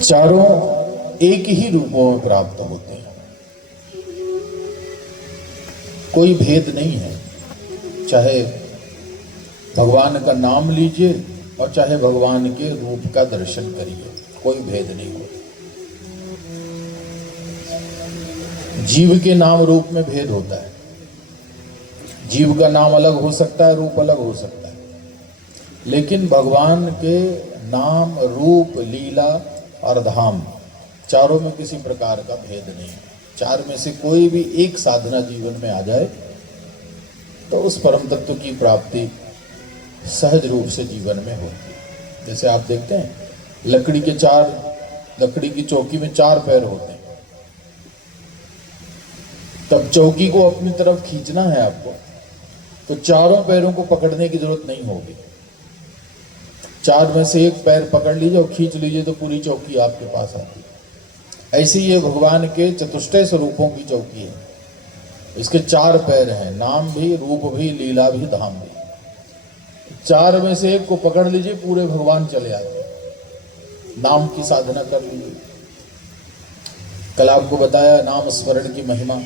चारों एक ही रूपों में प्राप्त होते हैं, कोई भेद नहीं है। चाहे भगवान का नाम लीजिए और चाहे भगवान के रूप का दर्शन करिए, कोई भेद नहीं होता। जीव के नाम रूप में भेद होता है। जीव का नाम अलग हो सकता है, रूप अलग हो सकता है, लेकिन भगवान के नाम, रूप, लीला और धाम चारों में किसी प्रकार का भेद नहीं है। चार में से कोई भी एक साधना जीवन में आ जाए तो उस परम तत्व की प्राप्ति सहज रूप से जीवन में होती है। जैसे आप देखते हैं लकड़ी की चौकी में चार पैर होते हैं, तब चौकी को अपनी तरफ खींचना है आपको, तो चारों पैरों को पकड़ने की जरूरत नहीं होगी। चार में से एक पैर पकड़ लीजिए और खींच लीजिए तो पूरी चौकी आपके पास आती है। ऐसे ही ये भगवान के चतुष्टय स्वरूपों की चौकी है। इसके चार पैर हैं, नाम भी, रूप भी, लीला भी, धाम भी। चार में से एक को पकड़ लीजिए, पूरे भगवान चले आते हैं। नाम की साधना कर लीजिए। कल आपको बताया नाम स्मरण की महिमा।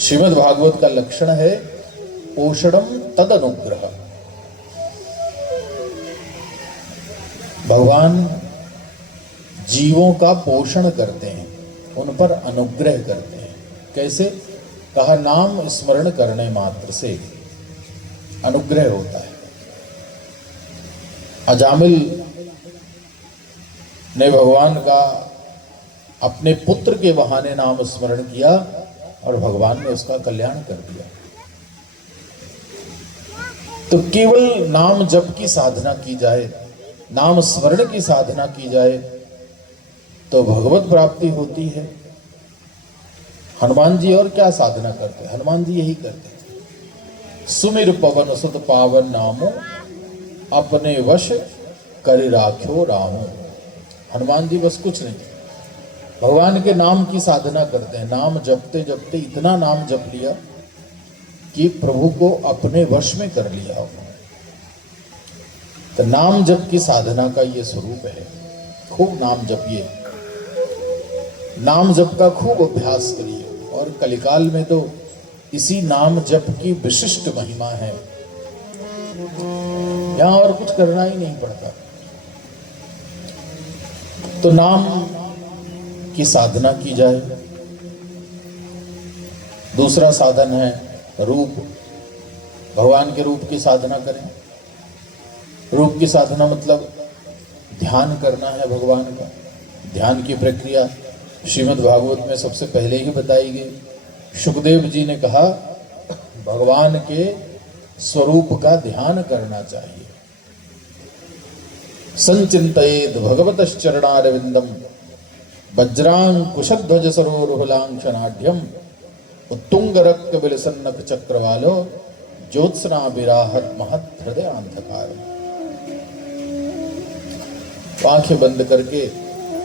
श्रीमद् भागवत का लक्षण है पोषणम तद अनुग्रह। भगवान जीवों का पोषण करते हैं, उन पर अनुग्रह करते हैं। कैसे? कहा नाम स्मरण करने मात्र से अनुग्रह होता है। अजामिल ने भगवान का अपने पुत्र के बहाने नाम स्मरण किया और भगवान ने उसका कल्याण कर दिया। तो केवल नाम जप की साधना की जाए, नाम स्मरण की साधना की जाए तो भगवत प्राप्ति होती है। हनुमान जी और क्या साधना करते हैं? हनुमान जी यही करते हैं, सुमिर पवन सुत पावन नामो अपने वश कर राख्यो रामो। हनुमान जी बस कुछ नहीं, भगवान के नाम की साधना करते हैं। नाम जपते जपते इतना नाम जप लिया कि प्रभु को अपने वश में कर लिया उन्होंने। तो नाम जप की साधना का ये स्वरूप है। खूब नाम जपिए, नाम जप का खूब अभ्यास करिए। और कलिकाल में तो इसी नाम जप की विशिष्ट महिमा है, यहां और कुछ करना ही नहीं पड़ता। तो नाम की साधना की जाए। दूसरा साधन है रूप। भगवान के रूप की साधना करें। रूप की साधना मतलब ध्यान करना है भगवान का। ध्यान की प्रक्रिया श्रीमद् भागवत में सबसे पहले ही बताई गई। शुकदेव जी ने कहा भगवान के स्वरूप का ध्यान करना चाहिए। संचिंतयेद भगवतश्चरणारविंदम वज्रांकुशध्वज सरोरुहलांक्षनाढ्यम उत्तुंग रक्त विलसन्नक चक्रवालो ज्योत्सना विराहत महत हृदय अंधकार। आंखें बंद करके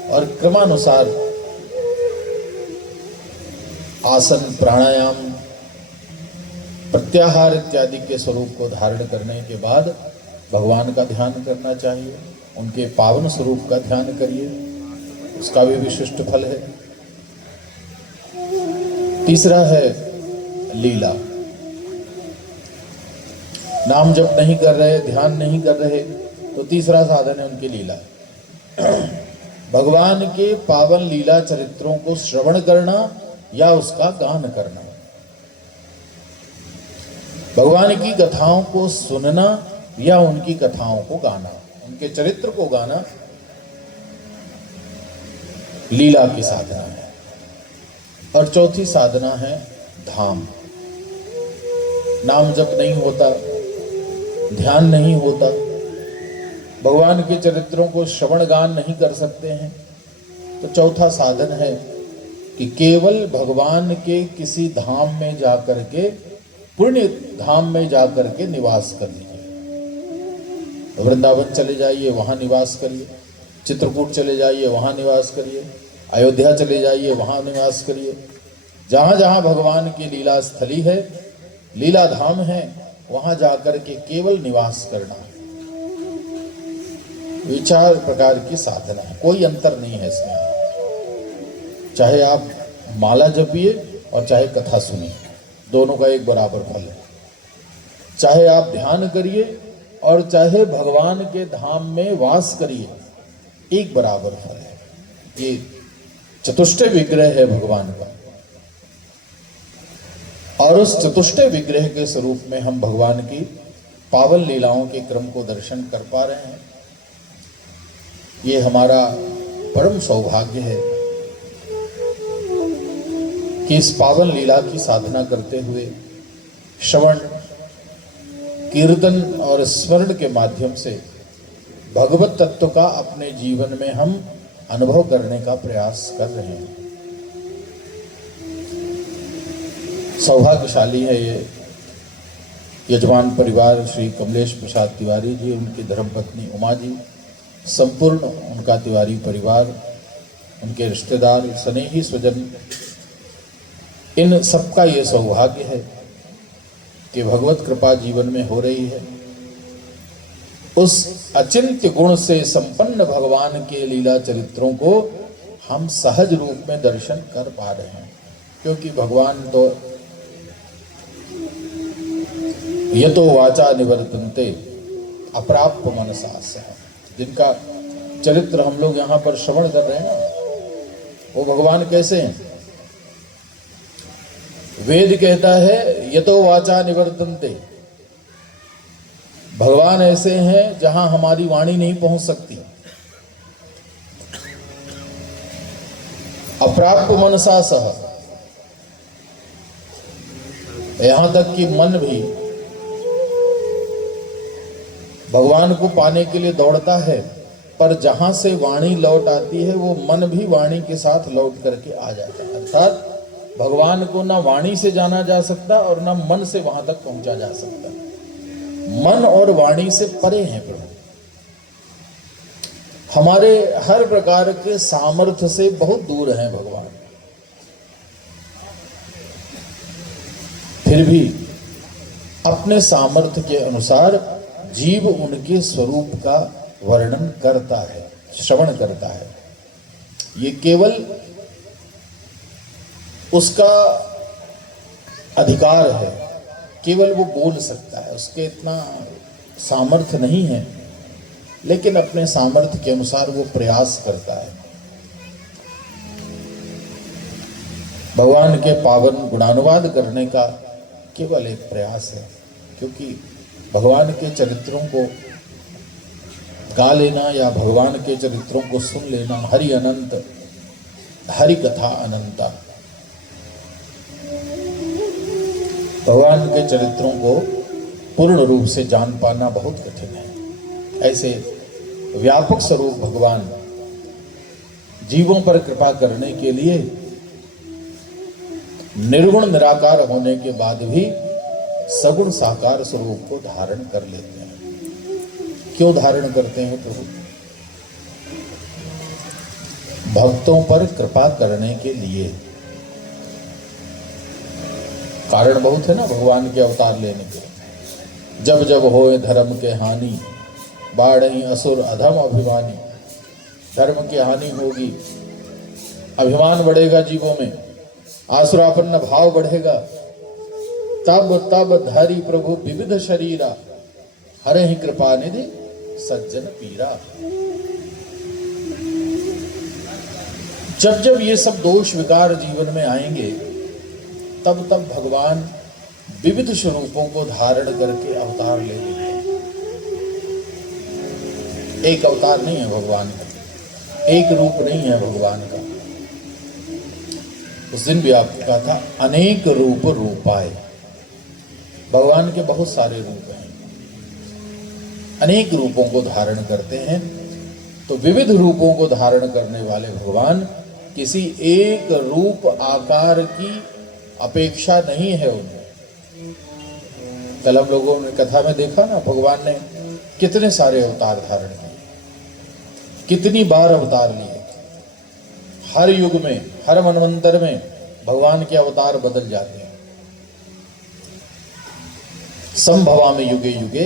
और क्रमानुसार आसन, प्राणायाम, प्रत्याहार इत्यादि के स्वरूप को धारण करने के बाद भगवान का ध्यान करना चाहिए। उनके पावन स्वरूप का ध्यान करिए, उसका भी विशिष्ट फल है। तीसरा है लीला। नाम जप नहीं कर रहे, ध्यान नहीं कर रहे, तो तीसरा साधन है उनकी लीला। भगवान के पावन लीला चरित्रों को श्रवण करना या उसका गान करना। भगवान की कथाओं को सुनना या उनकी कथाओं को गाना, उनके चरित्र को गाना लीला की साधना है। और चौथी साधना है धाम। नाम जप नहीं होता, ध्यान नहीं होता, भगवान के चरित्रों को श्रवण गान नहीं कर सकते हैं, तो चौथा साधन है कि केवल भगवान के किसी धाम में जाकर के, पुण्य धाम में जाकर के निवास कर लीजिए। वृंदावन चले जाइए, वहां निवास करिए। चित्रकूट चले जाइए, वहां निवास करिए। अयोध्या चले जाइए, वहां निवास करिए। जहां जहां भगवान की लीला स्थली है, लीला धाम है, वहां जाकर के केवल निवास करना। ये 4 प्रकार की साधना है, कोई अंतर नहीं है इसमें। चाहे आप माला जपिए और चाहे कथा सुनिए, दोनों का एक बराबर फल है। चाहे आप ध्यान करिए और चाहे भगवान के धाम में वास करिए, एक बराबर फल है। ये चतुष्टय विग्रह है भगवान का, और उस चतुष्टय विग्रह के स्वरूप में हम भगवान की पावन लीलाओं के क्रम को दर्शन कर पा रहे हैं। ये हमारा परम सौभाग्य है कि इस पावन लीला की साधना करते हुए श्रवण, कीर्तन और स्मरण के माध्यम से भगवत तत्व का अपने जीवन में हम अनुभव करने का प्रयास कर रहे हैं। सौभाग्यशाली है ये यजमान परिवार श्री कमलेश प्रसाद तिवारी जी, उनकी धर्मपत्नी उमा जी, संपूर्ण उनका तिवारी परिवार, उनके रिश्तेदार, स्नेही स्वजन, इन सबका ये सौभाग्य है कि भगवत कृपा जीवन में हो रही है। उस अचिंत्य गुण से संपन्न भगवान के लीला चरित्रों को हम सहज रूप में दर्शन कर पा रहे हैं, क्योंकि भगवान तो यतो वाचा निवर्तन्ते अप्राप्य मनसा सह, जिनका चरित्र हम लोग यहाँ पर श्रवण कर रहे हैं, वो भगवान कैसे हैं? वेद कहता है यतो वाचा निवर्तन्ते, भगवान ऐसे हैं जहां हमारी वाणी नहीं पहुंच सकती। अप्राप्य मनसा सह, यहां तक कि मन भी भगवान को पाने के लिए दौड़ता है, पर जहां से वाणी लौट आती है वो मन भी वाणी के साथ लौट करके आ जाता है। अर्थात भगवान को ना वाणी से जाना जा सकता और ना मन से वहां तक पहुंचा जा सकता। मन और वाणी से परे हैं प्रभु, हमारे हर प्रकार के सामर्थ्य से बहुत दूर हैं भगवान। फिर भी अपने सामर्थ्य के अनुसार जीव उनके स्वरूप का वर्णन करता है, श्रवण करता है। ये केवल उसका अधिकार है, केवल वो बोल सकता है, उसके इतना सामर्थ्य नहीं है, लेकिन अपने सामर्थ्य के अनुसार वो प्रयास करता है। भगवान के पावन गुणानुवाद करने का केवल एक प्रयास है, क्योंकि भगवान के चरित्रों को गा लेना या भगवान के चरित्रों को सुन लेना, हरि अनंत, हरि कथा अनंता, भगवान के चरित्रों को पूर्ण रूप से जान पाना बहुत कठिन है। ऐसे व्यापक स्वरूप भगवान जीवों पर कृपा करने के लिए निर्गुण निराकार होने के बाद भी सगुण साकार स्वरूप को धारण कर लेते हैं। क्यों धारण करते हैं प्रभु? भक्तों पर कृपा करने के लिए। कारण बहुत है ना भगवान के अवतार लेने के। जब जब होए धर्म के हानि, बाढ़ई असुर अधम अभिमानी। धर्म की हानि होगी, अभिमान बढ़ेगा जीवों में, आसुरापन्न भाव बढ़ेगा, तब तब धारी प्रभु विविध शरीरा, हरे ही कृपा निधि सज्जन पीरा। जब जब ये सब दोष विकार जीवन में आएंगे, तब तब भगवान विविध स्वरूपों को धारण करके अवतार ले लेंगे। एक अवतार नहीं है भगवान का, एक रूप नहीं है भगवान का। उस दिन भी आपने कहा था अनेक रूप रूपाए। भगवान के बहुत सारे रूप हैं, अनेक रूपों को धारण करते हैं। तो विविध रूपों को धारण करने वाले भगवान किसी एक रूप आकार की अपेक्षा नहीं है उनमें। कल हम लोगों ने कथा में देखा ना, भगवान ने कितने सारे अवतार धारण किए, कितनी बार अवतार लिए। हर युग में, हर मनवंतर में भगवान के अवतार बदल जाते हैं। संभवा में युगे युगे,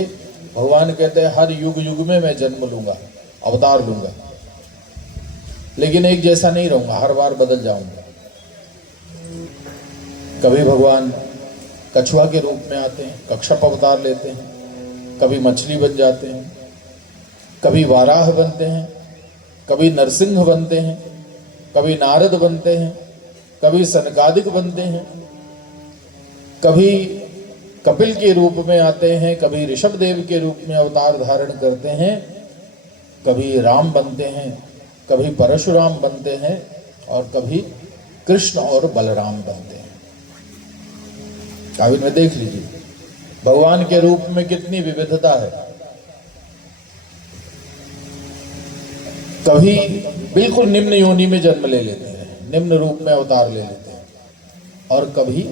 भगवान कहते हैं हर युग युग में मैं जन्म लूंगा। अवतार लूंगा, लेकिन एक जैसा नहीं रहूंगा, हर बार बदल जाऊंगा। कभी भगवान कछुआ के रूप में आते हैं, कच्छप अवतार लेते हैं, कभी मछली बन जाते हैं, कभी वाराह बनते हैं, कभी नरसिंह बनते हैं, कभी नारद बनते हैं, कभी सनकादिक बनते हैं, कभी कपिल के रूप में आते हैं, कभी ऋषभ देव के रूप में अवतार धारण करते हैं, कभी राम बनते हैं, कभी परशुराम बनते हैं, और कभी कृष्ण और बलराम बनते हैं। काव्य में देख लीजिए भगवान के रूप में कितनी विविधता है। कभी बिल्कुल निम्न योनि में जन्म ले लेते हैं, निम्न रूप में अवतार ले लेते हैं, और कभी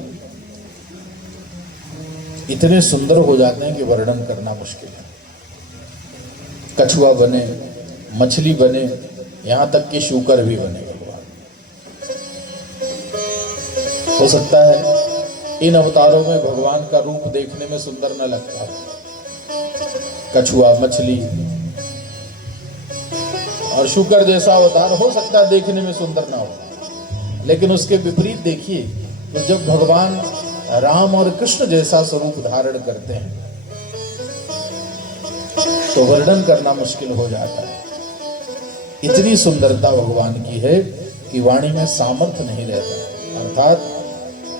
इतने सुंदर हो जाते हैं कि वर्णन करना मुश्किल है। कछुआ बने, मछली बने, यहां तक कि शूकर भी बने भगवान। हो सकता है इन अवतारों में भगवान का रूप देखने में सुंदर न लगता हो, कछुआ, मछली और शूकर जैसा अवतार हो सकता है देखने में सुंदर ना हो, लेकिन उसके विपरीत देखिए तो जब भगवान राम और कृष्ण जैसा स्वरूप धारण करते हैं तो वर्णन करना मुश्किल हो जाता है। इतनी सुंदरता भगवान की है कि वाणी में सामर्थ्य नहीं रहता। अर्थात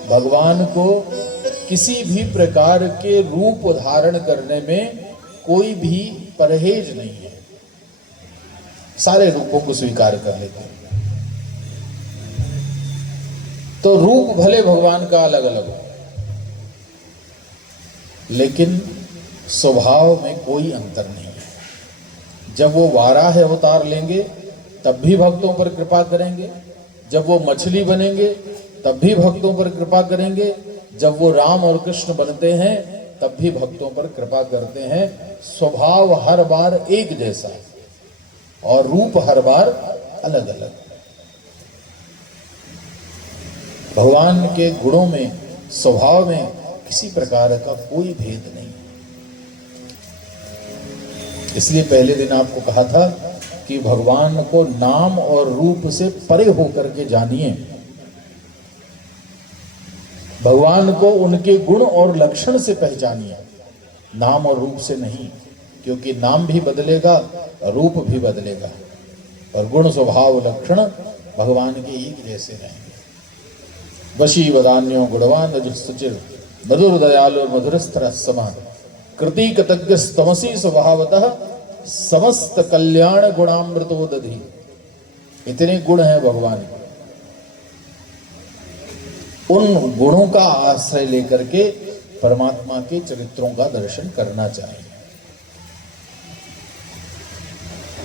भगवान को किसी भी प्रकार के रूप धारण करने में कोई भी परहेज नहीं है, सारे रूपों को स्वीकार कर लेते हैं। तो रूप भले भगवान का अलग अलग हो, लेकिन स्वभाव में कोई अंतर नहीं है। जब वो वाराह अवतार लेंगे तब भी भक्तों पर कृपा करेंगे, जब वो मछली बनेंगे तब भी भक्तों पर कृपा करेंगे, जब वो राम और कृष्ण बनते हैं तब भी भक्तों पर कृपा करते हैं। स्वभाव हर बार एक जैसा और रूप हर बार अलग अलग। भगवान के गुणों में, स्वभाव में किसी प्रकार का कोई भेद नहीं। इसलिए पहले दिन आपको कहा था कि भगवान को नाम और रूप से परे होकर के जानिए। भगवान को उनके गुण और लक्षण से पहचानिए, नाम और रूप से नहीं, क्योंकि नाम भी बदलेगा, रूप भी बदलेगा, और गुण स्वभाव लक्षण भगवान के एक जैसे रहेंगे। वशी वदान्यो गुणवान सुचिर मधुर दयालु मधुरस्तर सम कृति कृतज्ञ तमसी स्वभावतः समस्त कल्याण गुणामृतो दधि। इतने गुण हैं भगवान के, उन गुणों का आश्रय लेकर के परमात्मा के चरित्रों का दर्शन करना चाहिए।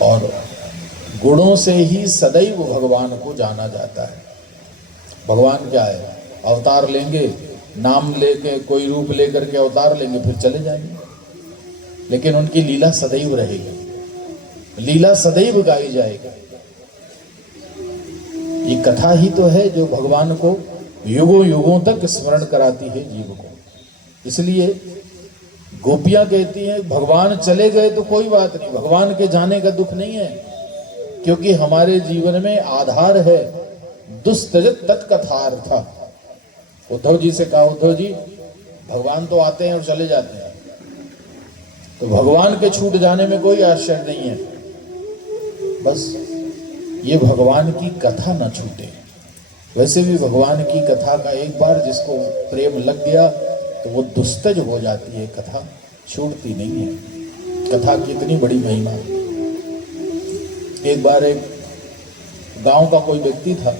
और गुणों से ही सदैव भगवान को जाना जाता है। भगवान क्या है, अवतार लेंगे, नाम लेके कोई रूप लेकर के अवतार लेंगे, फिर चले जाएंगे, लेकिन उनकी लीला सदैव रहेगी, लीला सदैव गाई जाएगी। ये कथा ही तो है जो भगवान को युगों युगों तक स्मरण कराती है जीव को। इसलिए गोपियां कहती हैं भगवान चले गए तो कोई बात नहीं, भगवान के जाने का दुख नहीं है, क्योंकि हमारे जीवन में आधार है दुस्तजत तत्कथार्थ। उद्धव जी से कहा, उद्धव जी भगवान तो आते हैं और चले जाते हैं, तो भगवान के छूट जाने में कोई आश्चर्य नहीं है, बस ये भगवान की कथा न छूटे। वैसे भी भगवान की कथा का एक बार जिसको प्रेम लग गया तो वो दुस्तज हो जाती है, कथा छूटती नहीं है। कथा की इतनी बड़ी महिमा। एक बार एक गांव का कोई व्यक्ति था,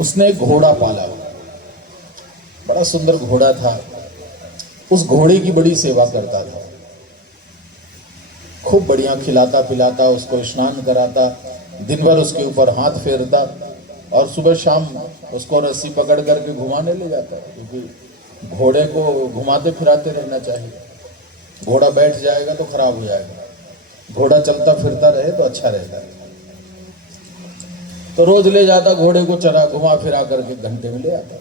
उसने एक घोड़ा पाला, बड़ा सुंदर घोड़ा था। उस घोड़े की बड़ी सेवा करता था, खूब बढ़िया खिलाता पिलाता, उसको स्नान कराता, दिन भर उसके ऊपर हाथ फेरता, और सुबह शाम उसको रस्सी पकड़ करके घुमाने ले जाता, क्योंकि घोड़े को घुमाते फिराते रहना चाहिए। घोड़ा बैठ जाएगा तो खराब हो जाएगा, घोड़ा चलता फिरता रहे तो अच्छा रहता है। तो रोज ले जाता घोड़े को, चरा घुमा फिरा करके घंटे में ले आता,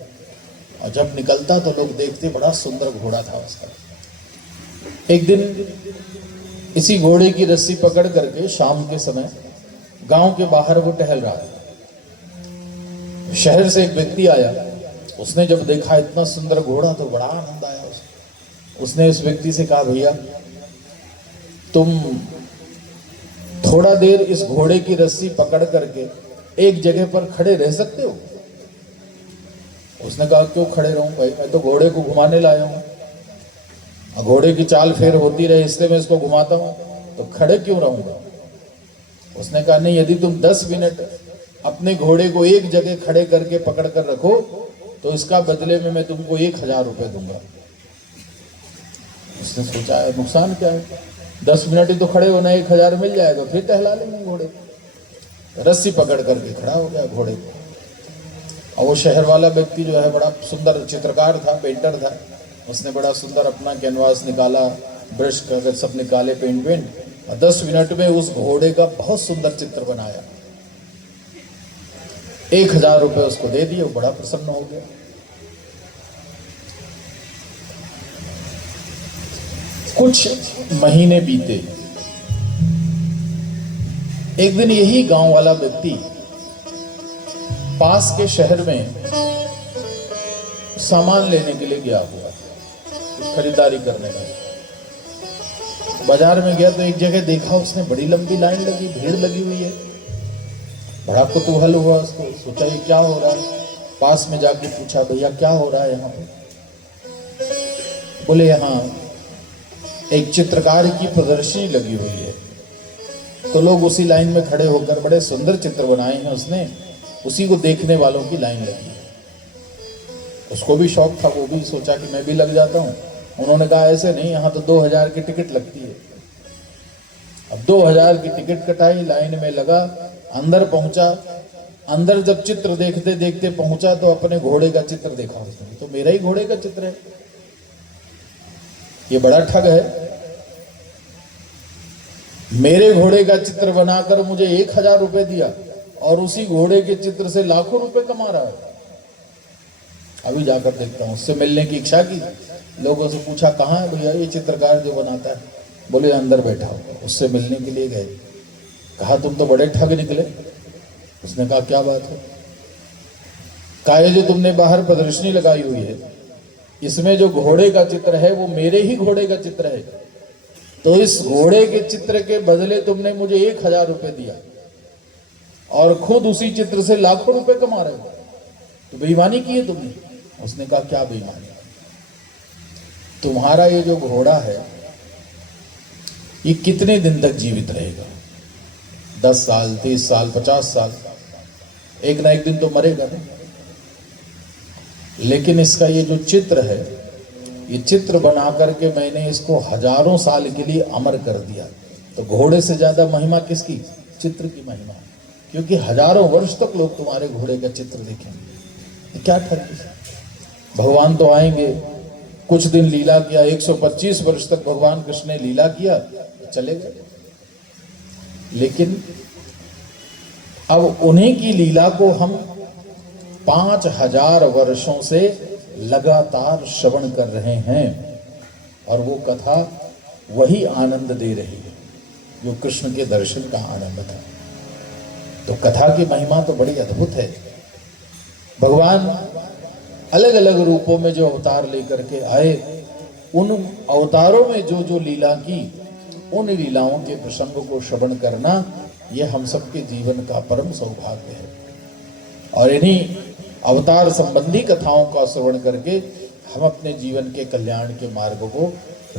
और जब निकलता तो लोग देखते बड़ा सुंदर घोड़ा था उसका। एक दिन इसी घोड़े की रस्सी पकड़ करके शाम के समय गांव के बाहर वो टहल रहा है। शहर से एक व्यक्ति आया, उसने जब देखा इतना सुंदर घोड़ा तो बड़ा आनंद आया उसने उस व्यक्ति से कहा, भैया तुम थोड़ा देर इस घोड़े की रस्सी पकड़ करके एक जगह पर खड़े रह सकते हो? उसने कहा, क्यों खड़े रहूं भाई, मैं तो घोड़े को घुमाने लाया हूं, घोड़े की चाल फेर होती रहे इसलिए मैं इसको घुमाता हूं, तो खड़े क्यों रहूंगा? उसने कहा, नहीं, यदि तुम 10 मिनट अपने घोड़े को एक जगह खड़े करके पकड़ कर रखो तो इसका बदले में मैं तुमको 1000 रुपए दूंगा। उसने सोचा, है नुकसान क्या है, 10 मिनट ही तो खड़े होना, 1000 मिल जाएगा, फिर टहला लेंगे घोड़े। रस्सी पकड़ करके खड़ा हो गया घोड़े को। और वो शहर वाला व्यक्ति जो है बड़ा सुंदर चित्रकार था, पेंटर था, उसने बड़ा सुंदर अपना कैनवास निकाला, ब्रश कर सब निकाले, पेंट और 10 मिनट में उस घोड़े का बहुत सुंदर चित्र बनाया। 1000 रुपए उसको दे दिए, वो बड़ा प्रसन्न हो गया। कुछ महीने बीते। एक दिन यही गांव वाला व्यक्ति पास के शहर में सामान लेने के लिए गया हुआ, खरीदारी करने का। बाजार में गया तो एक जगह देखा उसने, बड़ी लंबी लाइन लगी, भीड़ लगी हुई है। बड़ा कुतूहल हुआ उसको, सोचा ये क्या हो रहा है। पास में जाके पूछा, भैया क्या हो रहा है यहाँ पे? बोले, यहाँ एक चित्रकार की प्रदर्शनी लगी हुई है, तो लोग उसी लाइन में खड़े होकर बड़े सुंदर चित्र बनाए हैं उसने, उसी को देखने वालों की लाइन लगी है। उसको भी शौक था, वो भी सोचा कि मैं भी लग जाता हूँ। उन्होंने कहा, ऐसे नहीं, यहाँ तो 2000 की टिकट लगती है। अब 2000 की टिकट कटाई, लाइन में लगा, अंदर पहुंचा। अंदर जब चित्र देखते देखते पहुंचा तो अपने घोड़े का चित्र देखा उसने, तो मेरा ही घोड़े का चित्र है, ये बड़ा ठग है। मेरे घोड़े का चित्र बनाकर मुझे 1000 रुपए दिया और उसी घोड़े के चित्र से लाखों रुपए कमा रहा है। अभी जाकर देखता हूं। उससे मिलने की इच्छा की, लोगों से पूछा, कहाँ है भैया ये चित्रकार जो बनाता है? बोले, अंदर बैठा हो। उससे मिलने के लिए गए। कहा, तुम तो बड़े ठग निकले। उसने कहा, क्या बात है? कहा, ये जो तुमने बाहर प्रदर्शनी लगाई हुई है, इसमें जो घोड़े का चित्र है वो मेरे ही घोड़े का चित्र है, तो इस घोड़े के चित्र के बदले तुमने मुझे 1000 रुपए दिया और खुद उसी चित्र से लाखों रुपए कमा रहे हो, तो बेईमानी की है तुमने। उसने कहा, क्या बेईमानी? तुम्हारा ये जो घोड़ा है ये कितने दिन तक जीवित रहेगा? 10 साल, 30 साल, 50 साल, एक ना एक दिन तो मरेगा ना। लेकिन इसका ये जो चित्र है, ये चित्र बना करके मैंने इसको हजारों साल के लिए अमर कर दिया। तो घोड़े से ज्यादा महिमा किसकी? चित्र की महिमा, क्योंकि हजारों वर्ष तक लोग तुम्हारे घोड़े का चित्र देखेंगे। क्या ठगी? भगवान तो आएंगे, कुछ दिन लीला किया, 125 वर्ष तक भगवान कृष्ण ने लीला किया, चले गए। लेकिन अब उन्हीं की लीला को हम 5000 वर्षों से लगातार श्रवण कर रहे हैं और वो कथा वही आनंद दे रही है जो कृष्ण के दर्शन का आनंद था। तो कथा की महिमा तो बड़ी अद्भुत है। भगवान अलग अलग रूपों में जो अवतार लेकर के आए, उन अवतारों में जो जो लीला की, उन लीलाओं के प्रसंग को श्रवण करना यह हम सबके जीवन का परम सौभाग्य है। और इन्हीं अवतार संबंधी कथाओं का श्रवण करके हम अपने जीवन के कल्याण के मार्ग को